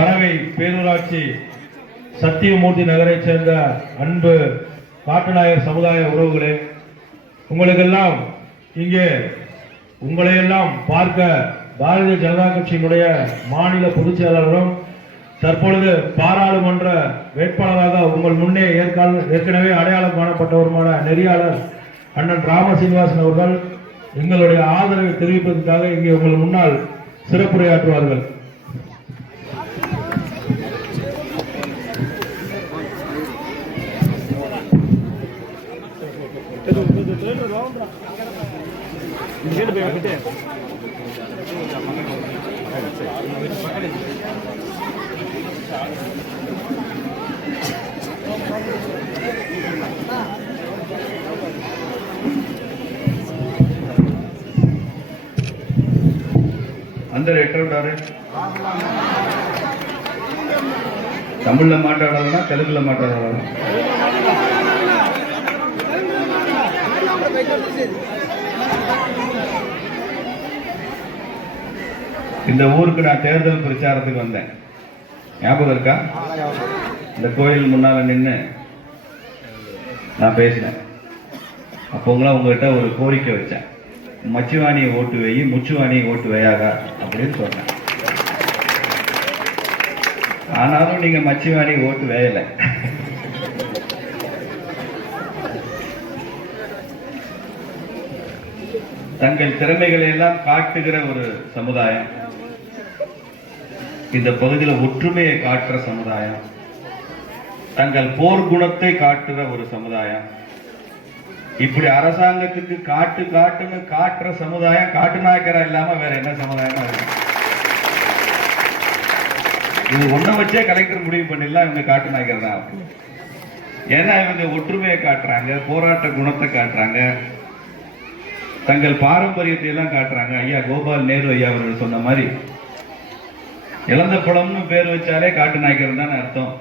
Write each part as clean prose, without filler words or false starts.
பறவை பேரூராட்சி சத்தியமூர்த்தி நகரைச் சேர்ந்த அன்பு காட்டுநாயர் சமுதாய உறவுகளே, உங்களுக்கெல்லாம் இங்கே உங்களையெல்லாம் பார்க்க பாரதிய ஜனதா கட்சியினுடைய மாநில பொதுச் செயலாளரும் தற்பொழுது பாராளுமன்ற வேட்பாளராக உங்கள் முன்னே ஏற்கனவே அடையாளம் காணப்பட்டவருமான நெறியாளர் அண்ணன் ராமசீனிவாசன் அவர்கள் எங்களுடைய ஆதரவை தெரிவிப்பதற்காக இங்கே உங்கள் முன்னால் சிறப்புரையாற்றுவார்கள். అందరు ఎట్లా ఉంటారు? తమిళ్లో మాట్లాడాలన్నా తెలుగులో మాట్లాడాలన్నా? இந்த ஊருக்கு நான் தேர்தல் பிரச்சாரத்துக்கு வந்தேன். ஞாபகம் இருக்கா? இந்த கோயில் முன்னால நின்று நான் பேசினேன். அப்போங்களாம் உங்ககிட்ட ஒரு கோரிக்கை வச்சேன். மச்சுவாணியை ஓட்டு வை, முச்சுவாணியை ஓட்டு வையாக அப்படின்னு சொன்னேன். ஆனாலும் நீங்க மச்சுவாணி ஓட்டு வேயலை. தங்கள் திறமைகளை எல்லாம் காட்டுகிற ஒரு சமுதாயம், இந்த பகுதியில் ஒற்றுமையை காட்டுற சமுதாயம், தங்கள் போர் குணத்தை காட்டுற ஒரு சமுதாயம், இப்படி அரசாங்கத்துக்கு காட்டு காட்டுன்னு காட்டுற சமுதாயம் காட்டுநாயக்கரா இல்லாம வேற என்ன சமுதாயமா இருக்கு? இது ஒன்ன வச்சே கலெக்டர் முடிவு பண்ணிடலாம் இவங்க காட்டுநாயக்கர் தான். ஏன்னா இவங்க ஒற்றுமையை காட்டுறாங்க, போராட்ட குணத்தை காட்டுறாங்க, தங்கள் பாரம்பரியத்தை எல்லாம் காட்டுறாங்க. ஐயா கோபால் நேரு ஐயா அவர்கள் சொன்ன மாதிரி இழந்த பழம்னு பேர் வச்சாலே காட்டுநாயக்கர் தான் அர்த்தம்.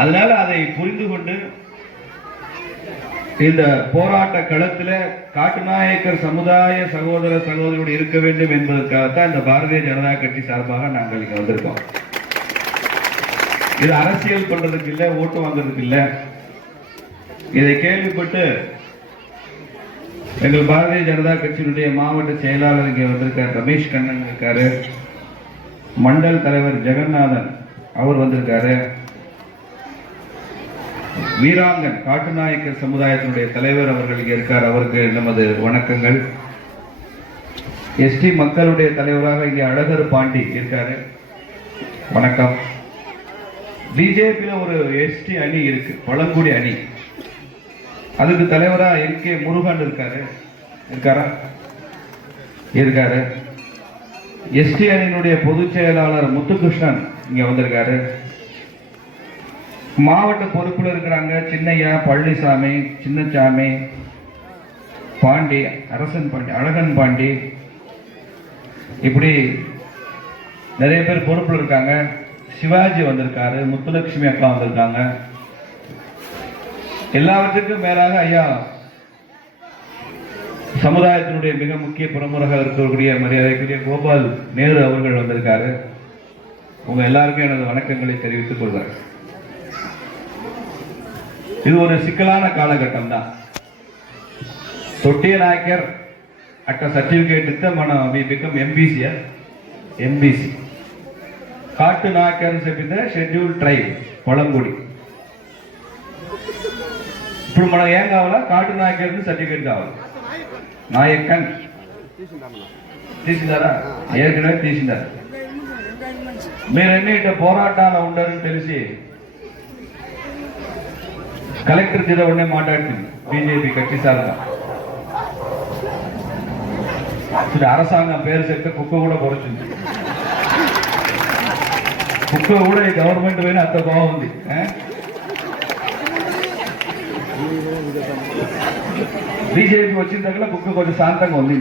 அதனால அதை புரிந்து கொண்டு இந்த போராட்ட களத்தில் காட்டுநாயக்கர் சமுதாய சகோதர சகோதரியோடு இருக்க வேண்டும் என்பதற்காகத்தான் இந்த பாரதிய ஜனதா கட்சி சார்பாக நாங்கள் இங்க வந்திருக்கோம். இது அரசியல் பண்றதுக்கு இல்லை, ஓட்டு வாங்குறதுக்கு இல்லை. இதை கேள்விப்பட்டு எங்கள் பாரதிய ஜனதா கட்சியினுடைய மாவட்ட செயலாளர் இங்கே வந்திருக்கார், ரமேஷ் கண்ணன் இருக்காரு, மண்டல் தலைவர் ஜெகநாதன் அவர் வந்திருக்காரு, வீராங்கன் காட்டுநாயக்கர் சமுதாயத்தினுடைய தலைவர் அவர்கள் இங்கே இருக்கார், அவருக்கு நமது வணக்கங்கள். எஸ்டி மக்களுடைய தலைவராக இங்கே அழகர் பாண்டி இருக்காரு, வணக்கம். பிஜேபியில ஒரு எஸ்டி அணி இருக்கு, பழங்குடி அணி, அதுக்கு தலைவரா என்.கே. முருகன் இருக்காரு. எஸ்டி அணியினுடைய பொதுச் செயலாளர் முத்துகிருஷ்ணன் இங்க வந்திருக்காரு. மாவட்ட பொறுப்புல இருக்கிறாங்க சின்னையா, பழனிசாமி, சின்னசாமி, பாண்டி, அரசன் பாண்டி, அழகன் பாண்டி, இப்படி நிறைய பேர் பொறுப்புல இருக்காங்க. சிவாஜி வந்திருக்காரு, முத்துலட்சுமி அக்கா வந்திருக்காங்க. எல்லாவற்றுக்கும் மேலாக ஐயா சமுதாயத்தினுடைய மிக முக்கிய பிரமுகராக இருக்கக்கூடிய மரியாதைக்குரிய கோபால் நேரு அவர்கள் வந்திருக்காரு. உங்க எல்லாருக்கும் எனது வணக்கங்களை தெரிவித்துக் கொள்கிறேன். இது ஒரு சிக்கலான காலகட்டம் தான். தொட்டிய நாயக்கர் அட்ட சர்டிபிகேட் we become MBC. காட்டு நாயக்கர் చెప్పితే షెడ్యూల్ ట్రైబ్ పళంగుడి. ఇప్పుడు మనకు ఏం కావాలా? కాటు నాయకర్ సర్టిఫికేట్ కావాలి. నాయకన్ తీసిందారా? ఏర్కనే తీసిందారు. మీరన్నీ ఇట్లా పోరాటాలు ఉండాలని తెలిసి కలెక్టర్ చేత ఉండే మాట్లాడుతుంది బీజేపీ కక్షి సార్గా. அரசாங்கம் பேர் சேர்த்து குக்க கூட குறைச்சிంది. కుక్క కూడా ఈ గవర్నమెంట్ పైన అంత బాగుంది. బీజేపీ వచ్చిన దగ్గర కుక్క కొంచెం శాంతంగా ఉంది.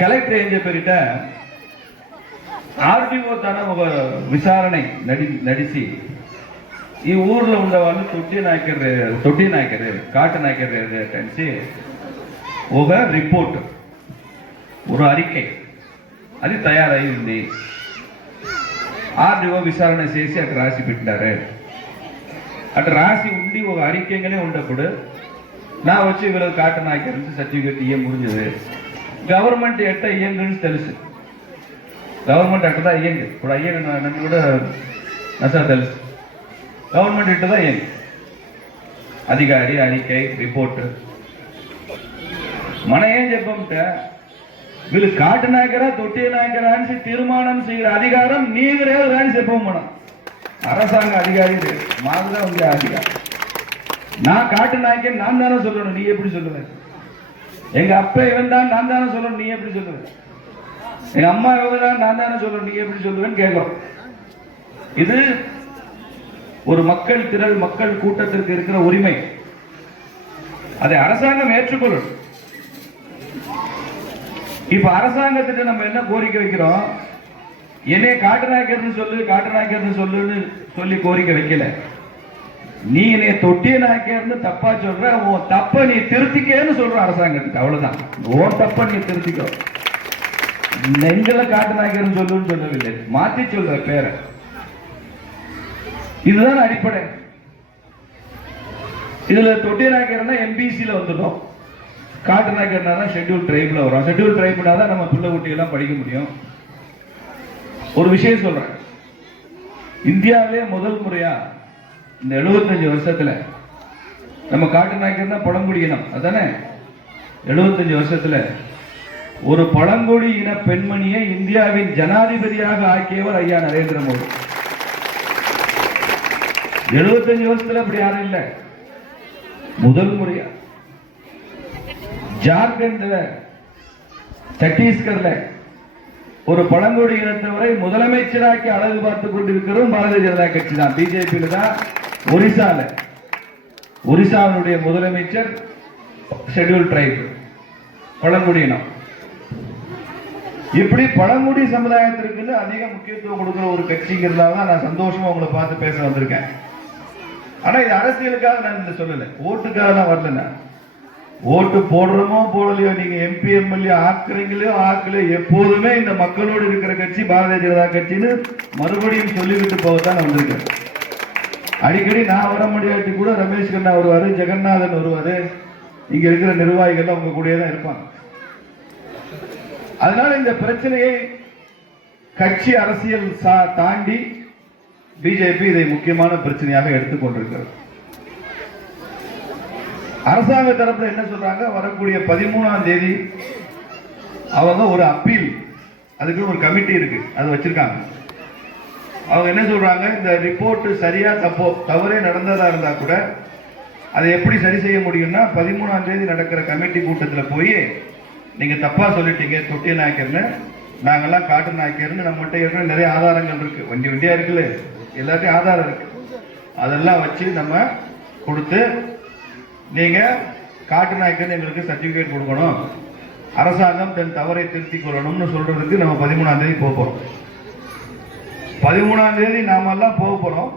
కలెక్టర్ ఏం చెప్పారిట, ఆర్టీఓ తన ఒక విచారణ నడిచి ఈ ఊర్లో ఉండే వాళ్ళు తొట్టి నాయకర్ కాటు నాయకర్ ఒక ரிப்போர்ட், ஒரு அறிக்கை అది తయారైంది. ఆర్డీఓ విచారణ చేసి అటు రాసి పెట్టారు. అటు రాసి ఉండి ఒక அறிக்கைங்களே ఉన్నప్పుడు நான் వచ్చి ఇవరకు కాటన్ ఆకిరించి సర్టిఫికేట్ ఇయ్య முடிஞ்சது. గవర్నమెంట్ ఎట్ట ఇయ్యంగని తెలుసు. గవర్నమెంట్ అట్టదా ఇయ్యండి. ఇప్పుడు అయ్యండి నన్ను కూడా నసా తెలుసు. గవర్నమెంట్ ఇట్టదా ఇయ్యండి. అధికారి அறிக்கை రిపోర్ట్ మనం ఏం చెప్పమంటే వీళ్ళు కాటు నాయకరా తొట్టి నాయకరా అని తీర్మానం செய்கிற அதிகாரம் நீங்க అని చెప్పం. మనం அரசாங்க அதிகாரி மாதிரிதான் உங்க அதிகாரம். நான் காட்டு நாயக்கன் நான் தானே சொல்லணும், நீ எப்படி சொல்லுவேன்? எங்க அப்பா இவன் தான் நான் தானே சொல்லணும், நீ எப்படி சொல்லுவேன்? எங்க அம்மா இவங்க தான் நான் தானே சொல்லணும், நீ எப்படி சொல்லுவேன்னு கேட்கிறோம். இது ஒரு மக்கள் திரள் மக்கள் கூட்டத்திற்கு இருக்கிற உரிமை. அதை அரசாங்கம் ஏற்றுக்கொள்ளும். இப்ப அரசாங்கத்திட்ட நம்ம என்ன கோரிக்கை வைக்கிறோம்? என்னை காட்டு நாயக்கர்னு சொல்லுன்னு சொல்லி கோரிக்கை வைக்கல. நீ என்னை தொட்டிய நாயக்கர்னு தப்பா சொல்ற, உன் தப்ப நீ திருத்திக்கன்னு சொல்ற அரசாங்கத்துக்கு. அவ்வளவுதான். உன் தப்ப நீ திருத்திக்கோ. நெஞ்சல காட்டு நாயக்கர்னு சொல்லுன்னு சொல்லவில்லை, மாத்தி சொல்ற பேரை. இதுதான் அடிப்படை. இதுல தொட்டிய நாயக்கர்னா எம்பிசில வந்துடும், காட்டு நாயக்கர்னா தான் ஷெட்யூல் ட்ரைப்ல வரும். ஷெட்யூல் ட்ரைப்னா தான் நம்ம பிள்ளை குட்டியெல்லாம் படிக்க முடியும். ஒரு விஷயம் சொல்றேன், இந்தியாவிலே முதல் முறையா இந்த 75 வருஷத்துல நம்ம காட்டு நாயக்கர் தான் பழங்குடி இனம், அதானே? 75 வருஷத்துல ஒரு பழங்குடி இன பெண்மணியை இந்தியாவின் ஜனாதிபதியாக ஆக்கியவர் ஐயா நரேந்திர மோடி. 75 வருஷத்துல அப்படி யாரும் இல்லை, முதல் முறையா. ஜார்க்கண்ட்ல சத்தீஸ்கர்ல ஒரு பழங்குடி இனத்தவரை முதலமைச்சராக்கி அழகு பார்த்துக் கொண்டிருக்கிறோம் பாரதிய ஜனதா கட்சி தான், பிஜேபியில தான். ஒரிசாவுடைய முதலமைச்சர் ஷெட்யூல் ட்ரைப், பழங்குடி இனம். இப்படி பழங்குடி சமுதாயத்திற்கு அதிக முக்கியத்துவம் கொடுக்கிற ஒரு கட்சிங்கிறதால தான் நான் சந்தோஷமா உங்களை பார்த்து பேச வந்திருக்கேன். ஆனா இது அரசியலுக்காக நான் இந்த சொல்லல, ஓட்டுக்காக தான் வரல. ஓட்டு போடுறோமோ போடலையோ, நீங்க எம்பி எம்எல்ஏ ஆக்குறீங்களோ ஆக்கலையோ, எப்போதுமே இந்த மக்களோடு இருக்கிற கட்சி பாரதிய ஜனதா கட்சின்னு மறுபடியும் சொல்லிவிட்டு போகத்தான் வந்திருக்கேன். அடிக்கடி நான் வர முடியாட்டி கூட ரமேஷ் கண்ணா வருவாரு, ஜெகநாதன் வருவாரு, இங்க இருக்கிற நிர்வாகிகள் அவங்க கூட தான் இருப்பாங்க. அதனால இந்த பிரச்சனையை கட்சி அரசியல் தாண்டி பிஜேபி இதை முக்கியமான பிரச்சனையாக எடுத்துக்கொண்டிருக்கிறது. அரசாங்க தரப்புல என்ன சொல்றாங்க, வரக்கூடிய 13ஆம் தேதி அவங்க ஒரு அப்பீல், அதுக்கு ஒரு கமிட்டி இருக்கு, அது வச்சிருக்காங்க. அவங்க என்ன சொல்றாங்க, இந்த ரிப்போர்ட் சரியா தப்போ தவறே நடந்ததா இருந்தா கூட அதை எப்படி சரி செய்ய முடியும்னா 13ஆம் தேதி நடக்கிற கமிட்டி கூட்டத்தில் போய் நீங்க தப்பா சொல்லிட்டீங்க தொட்டிய நாயக்கர்னு, நாங்கெல்லாம் காட்டு நாயக்கர்னு, நம்மகிட்ட நிறைய ஆதாரங்கள் இருக்கு, வண்டி வண்டியா இருக்குல்ல, எல்லாத்தையும் ஆதாரம் இருக்கு, அதெல்லாம் வச்சு நம்ம கொடுத்து நீங்க காட்டு நாயக்கர்னு எங்களுக்கு சர்டிபிகேட் கொடுக்கணும், அரசாங்கம் தன் தவறை திருத்திக் கொள்ளணும்னு சொல்றதுக்கு நம்ம 13ஆம் தேதி போறோம். 13ஆம் தேதி நாம எல்லாம் போறோம்.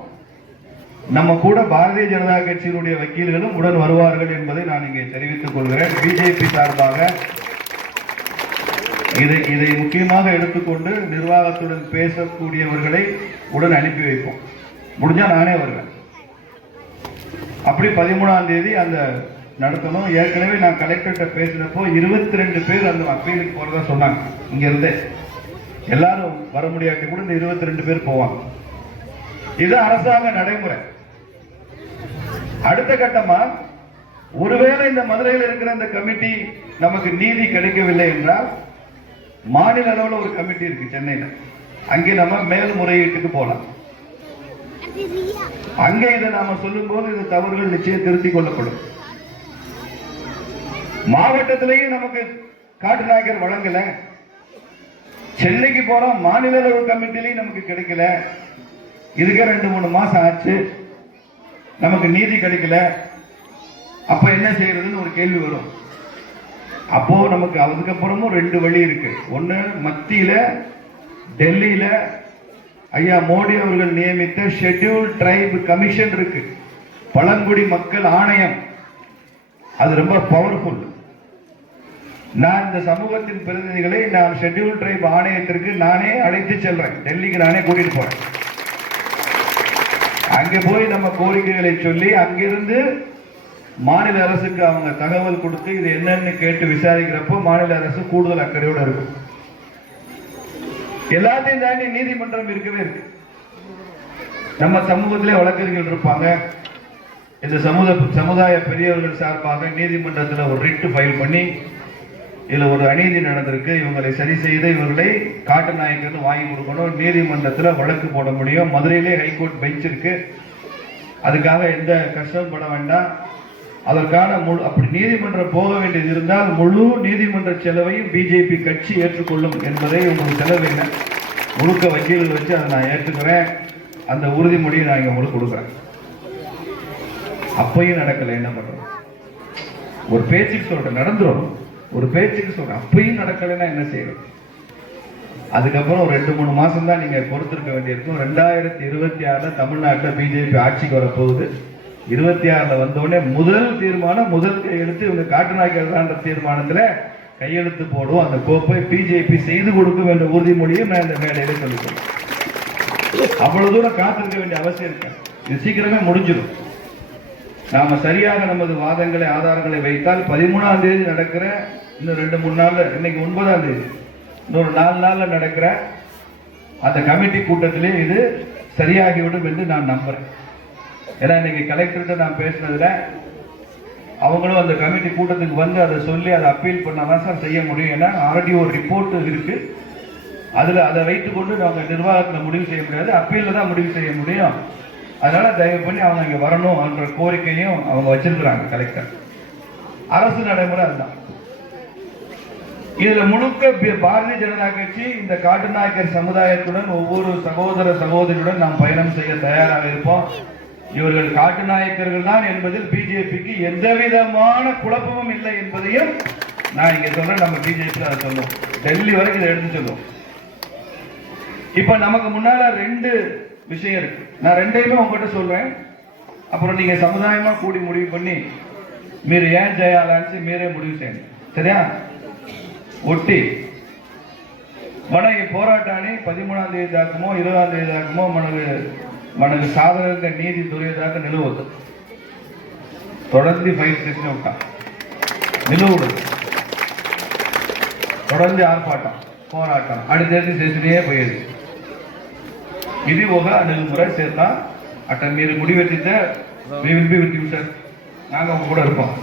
நம்ம கூட பாரதிய ஜனதா கட்சியினுடைய வக்கீல்களும் உடன் வருவார்கள் என்பதை நான் இங்கே தெரிவித்துக் கொள்கிறேன். பிஜேபி சார்பாக இதை முக்கியமாக எடுத்துக்கொண்டு நிர்வாகத்துடன் பேசக்கூடியவர்களை உடன் அனுப்பி வைப்போம். முடிஞ்சா நானே வருவேன். அப்படி 13ஆம் தேதி அந்த நடத்தணும். ஏற்கனவே நான் கலெக்டர்கிட்ட பேசினப்போ 22 பேர் அந்த அப்பீலுக்கு போறதா சொன்னாங்க. இங்க இருந்தே எல்லாரும் வர முடியாட்டி கூட இந்த 22 பேர் போவாங்க. இது அரசாங்க நடைமுறை. அடுத்த கட்டமா ஒருவேளை இந்த மதுரையில் இருக்கிற இந்த கமிட்டி நமக்கு நீதி கிடைக்கவில்லை என்றால் மாநில அளவில் ஒரு கமிட்டி இருக்கு சென்னையில், அங்கே நம்ம மேல்முறையீட்டுக்கு போலாம். அங்கே இதை நாம சொல்லும் போது இந்த தவறுகள் நிச்சயம் திருத்திக் கொள்ளப்படும். மாவட்டத்திலேயே நமக்கு காட்டு நாயக்கர் வழங்கல, சென்னைக்கு போறோம், மாநில அளவு கமிட்டிலையும் நமக்கு கிடைக்கல, இதுக்கே 2-3 மாசம் ஆச்சு, நமக்கு நீதி கிடைக்கல. அப்ப என்ன செய்யறதுன்னு ஒரு கேள்வி வரும். அப்போ நமக்கு அதுக்கப்புறமும் 2 வழி இருக்கு. ஒன்னு, மத்தியில டெல்லியில ஐயா மோடி அவர்கள் நியமித்த ஷெட்யூல் ட்ரைப் கமிஷன் இருக்கு, பழங்குடி மக்கள் ஆணையம். அது ரொம்ப பவர்ஃபுல். நான் இந்த சமூகத்தின் பிரதிநிதிகளை நான் ஷெட்யூல் ட்ரைப் ஆணையத்திற்கு நானே அழைத்து செல்றேன். டெல்லிக்கு நானே கூட்டிட்டு போறேன். அங்கே போய் நம்ம கோரிக்கைகளை சொல்லி அங்கிருந்து மாநில அரசுக்கு அவங்க தகவல் கொடுத்து இது என்னன்னு கேட்டு விசாரிக்கிறப்போ மாநில அரசு கூடுதல் அக்கறையோடு இருக்கும். எல்லாத்தையும் தாண்டி நீதிமன்றம் இருக்கவே இருக்கு. நம்ம சமூகத்திலே வழக்கறிஞர்கள் இருப்பாங்க. இந்த சமுதாய பெரியவர்கள் சார்பாக நீதிமன்றத்தில் ஒரு ரிட் ஃபைல் பண்ணி இதுல ஒரு அநீதி நடந்திருக்கு, இவங்களை சரி செய்து இவர்களை காட்டு நாயக்கன்னு வாங்கி கொடுக்கணும், நீதிமன்றத்தில் வழக்கு போட முடியும். மதுரையிலே ஹைகோர்ட் பெஞ்ச் இருக்கு. அதுக்காக எந்த கஷ்டம் பட வேண்டாம். அதற்கான அப்படி நீதிமன்றம் போக வேண்டியது இருந்தால் முழு நீதிமன்ற செலவையும் பிஜேபி கட்சி ஏற்றுக்கொள்ளும் என்பதை உங்களுக்கு செலவில்லை. முழுக்க வக்கீல்கள் வச்சு அதை நான் ஏற்றுக்கிறேன். அந்த உறுதிமொழியை நான் இங்க உங்களுக்கு கொடுக்குறேன். அப்பையும் நடக்கல, என்ன பண்றோம்? ஒரு பேச்சுக்கு சொல்றேன், நடந்துரும். ஒரு பேச்சுக்கு சொல்றேன், அப்பையும் நடக்கலைன்னா என்ன செய்யணும்? அதுக்கப்புறம் ஒரு 2-3 மாசம் தான் நீங்க பொறுத்திருக்க வேண்டியிருக்கும். 2026 தமிழ்நாட்டில் பிஜேபி ஆட்சிக்கு வரப்போகுது. 26 வந்தோடனே முதல் தீர்மானம், முதல் கையெழுத்து இவங்க காட்டுநாய்க்கிற தீர்மானத்தில் கையெழுத்து போடுவோம். அந்த கோப்பை பிஜேபி செய்து கொடுக்கும் என்ற உறுதிமொழியும் நான் இந்த மேடையில சொல்லிக்கிறேன். அவ்வளவு தூரம் காத்திருக்க வேண்டிய அவசியம் இருக்கு. இது சீக்கிரமே முடிஞ்சிடும். நாம சரியாக நமது வாதங்களை ஆதாரங்களை வைத்தால் 13ஆம் தேதி நடக்கிற இன்னும் 2-3 நாள்ல, இன்னைக்கு 9ஆம் தேதி, இன்னொரு 4 நாள்ல நடக்கிற அந்த கமிட்டி கூட்டத்திலே இது சரியாகிவிடும் என்று நான் நம்புறேன். ஏன்னா இன்னைக்கு கலெக்டர்கிட்ட நான் பேசினதுல அவங்களும் அந்த கமிட்டி கூட்டத்துக்கு வந்து அதை சொல்லி அதை அப்பீல் பண்ணாதான் சார் செய்ய முடியும். ஏன்னா ஆல்ரெடி ஒரு ரிப்போர்ட் இருக்கு. அதுல அதை வைத்துக்கொண்டு நாங்கள் நிர்வாகத்தில் முடிவு செய்ய முடியாது, அப்பீல்ல தான் முடிவு செய்ய முடியும். அதனால தயவு பண்ணி அவங்க இங்க வரணும் என்ற கோரிக்கையும் அவங்க வச்சிருக்கிறாங்க கலெக்டர். அரசு நடைமுறை அதுதான். இதுல முழுக்க பாரதிய ஜனதா கட்சி இந்த காட்டுநாயக்கர் சமுதாயத்துடன் ஒவ்வொரு சகோதர சகோதரியுடன் நாம் பயணம் செய்ய தயாராக இருப்போம். இவர்கள் காட்டுநாயக்கர்கள் தான் என்பதில் பிஜேபிக்கு எந்த விதமான குழப்பமும் இல்லை என்பதையும் நான் இங்க சொல்றேன். நம்ம பிஜேபி அதை சொல்லுவோம், டெல்லி வரைக்கும் இதை எடுத்து சொல்லுவோம். இப்ப நமக்கு முன்னால 2 விஷயம் இருக்கு. நான் 2யுமே உங்ககிட்ட சொல்றேன். அப்புறம் நீங்க சமுதாயமா கூடி முடிவு பண்ணி மீறு ஏன் ஜெயாலான்னு மீறே முடிவு செய்யணும். சரியா? ஒட்டி మనకి పోరాటాన్ని 13వ తేదీ దాకమో 20వ తేదీ దాకమో మనకు సాధారణంగా నీతి దొరికేదాకా నిలవద్దు. தொடர்ந்து ஃபைட் செஞ்சு விட்டா நிலவுடு, தொடர்ந்து ஆர்ப்பாட்டம் போராட்டம் அடுத்தடுத்து செஞ்சுட்டே போயிடுது. ఇది ఒక అడుగుముறை சேர்த்தா அட்ட మీరు முடிவெடுத்த we will be with you sir, நாங்க உங்க கூட இருப்போம்.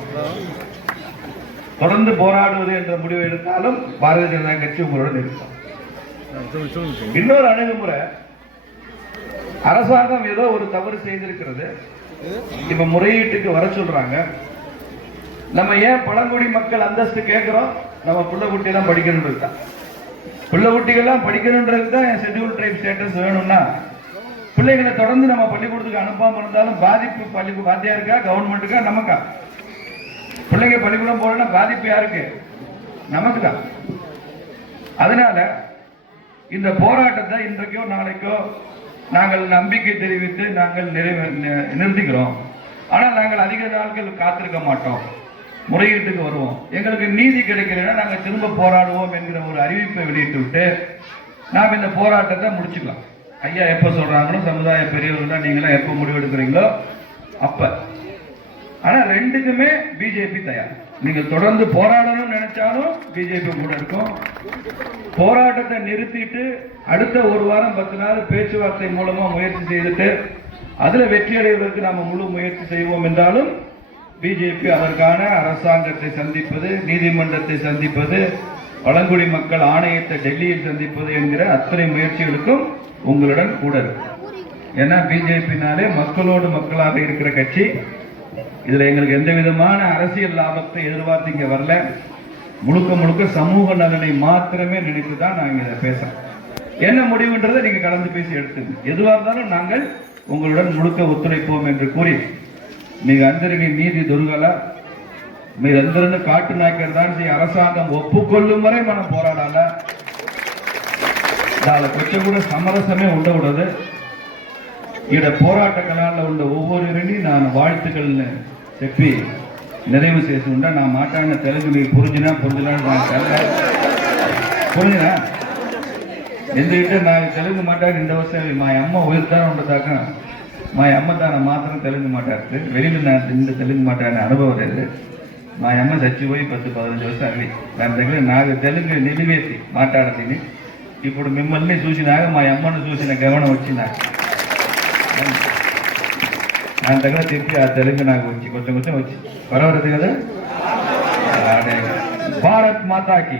தொடர்ந்து போராடுவது என்ற முடிவை எடுத்தாலும் பாரதிய ஜனதா கட்சி உங்களுடன் இருக்கும். இன்னொரு அணுகுமுறை, அரசாங்கம் ஏதோ ஒரு தவறு செய்திருக்கிறது, இப்ப முறையீட்டுக்கு வர சொல்றாங்க. நம்ம ஏன் பழங்குடி மக்கள் அந்தஸ்து கேட்கிறோம்? நம்ம பிள்ளை குட்டி தான் படிக்கணும்ன்றது தான். பிள்ளை குட்டிகள்லாம் படிக்கணுன்றது தான் என் ஷெட்யூல் ட்ரைப் ஸ்டேட்டஸ் வேணும்னா பிள்ளைகளை தொடர்ந்து நம்ம பள்ளிக்கூடத்துக்கு அனுப்பாம இருந்தாலும் பாதிப்பு வாத்தியாருக்கா, கவர்மெண்ட்டுக்கா, நமக்கா? பிள்ளைங்க பள்ளிக்கூடம் போறோம்னா பாதிப்பு யாருக்கு? நமக்கு தான். அதனால இந்த போராட்டத்தை இன்றைக்கோ நாளைக்கோ நாங்கள் நம்பிக்கை தெரிவித்து நாங்கள் நிறுத்திக்கிறோம். ஆனால் நாங்கள் அதிக நாட்கள் காத்திருக்க மாட்டோம், முறையீட்டுக்கு வருவோம். எங்களுக்கு நீதி கிடைக்கலன்னா நாங்கள் திரும்ப போராடுவோம் என்கிற ஒரு அறிவிப்பை வெளியிட்டு விட்டு நாம் இந்த போராட்டத்தை முடிச்சுக்கலாம். ஐயா எப்ப சொல்றாங்களோ, சமுதாய பெரியவர்கள் நீங்களாம் எப்ப முடிவெடுக்கிறீங்களோ அப்ப. ஆனா 2க்குமே பிஜேபி தயார். நீங்க தொடர்ந்து போராடணும்னு நினைச்சாலும் பிஜேபி கூட இருக்கும். போராட்டத்தை நிறுத்திட்டு அடுத்த 1 வாரம் 10 நாள் பேச்சுவார்த்தை மூலமா முயற்சி செய்துட்டு அதுல வெற்றி அடைவதற்கு நாம முழு முயற்சி செய்வோம் என்றாலும் பிஜேபி அதற்கான அரசாங்கத்தை சந்திப்பது, நீதிமன்றத்தை சந்திப்பது, பழங்குடி மக்கள் ஆணையத்தை டெல்லியில் சந்திப்பது என்கிற அத்தனை முயற்சிகளுக்கும் உங்களுடன் கூட இருக்கு. ஏன்னா பிஜேபினாலே மக்களோடு மக்களாக இருக்கிற கட்சி. இதுல எங்களுக்கு எந்த விதமான அரசியல் லாபத்தை எதிர்பார்த்து இங்க வரல. முழுக்க முழுக்க சமூக நலனை மாத்திரமே நினைத்துதான் நான் இங்க பேசுறேன். என்ன முடிவுன்றதை நீங்க கலந்து பேசி எடுத்துங்க. எதுவா இருந்தாலும் நாங்கள் உங்களுடன் முழுக்க ஒத்துழைப்போம் என்று கூறி మీకు అందరికీ నీతి దొరకాల. మీరందరూ కాటు నాయకర్దానికి அரசாங்கம் ஒப்புக்கொள்ளும் வரை మనం పోరాడాలా. దానికి వచ్చి కూడా సమరసమే ఉండకూడదు. ఈడ పోరాట కళాల్లో ఉండే ఒవ్వొరువరిని நான் வாழ்த்துக்கள்னு చెప్పి நிறைவு చేసుకుంటా నా మాట్లాడిన తెలుగు మీకు పురుజునా నాకు పురుజునా ఎందుకంటే నాకు తెలుగు మాట్లాడి ఇంత వస్తే మా అమ్మ ఉయర్తానే ఉండదాకా మా అమ్మ తాను మాత్రం తెలుగు మాట్లాడుతుంది வெளியில் நான் இந்த తెలుగు మాట్లాడిన అనుభవం లేదు మా అమ్మ చచ్చిపోయి 10-15 ವರ್ಷాలు దాని దగ్గర నాకు తెలుగు నిలివేసి మాట్లాడತೀನಿ ఇప్పుడు మిమ్మల్ని చూసినాక మా అమ్మను చూసిన గమనం వచ్చింది దాని దగ్గర తిప్పి ఆ తెలుగు నాకు వచ్చి కొంచెం వచ్చి పర్వాలేదు కదా భారత్ మాతాకి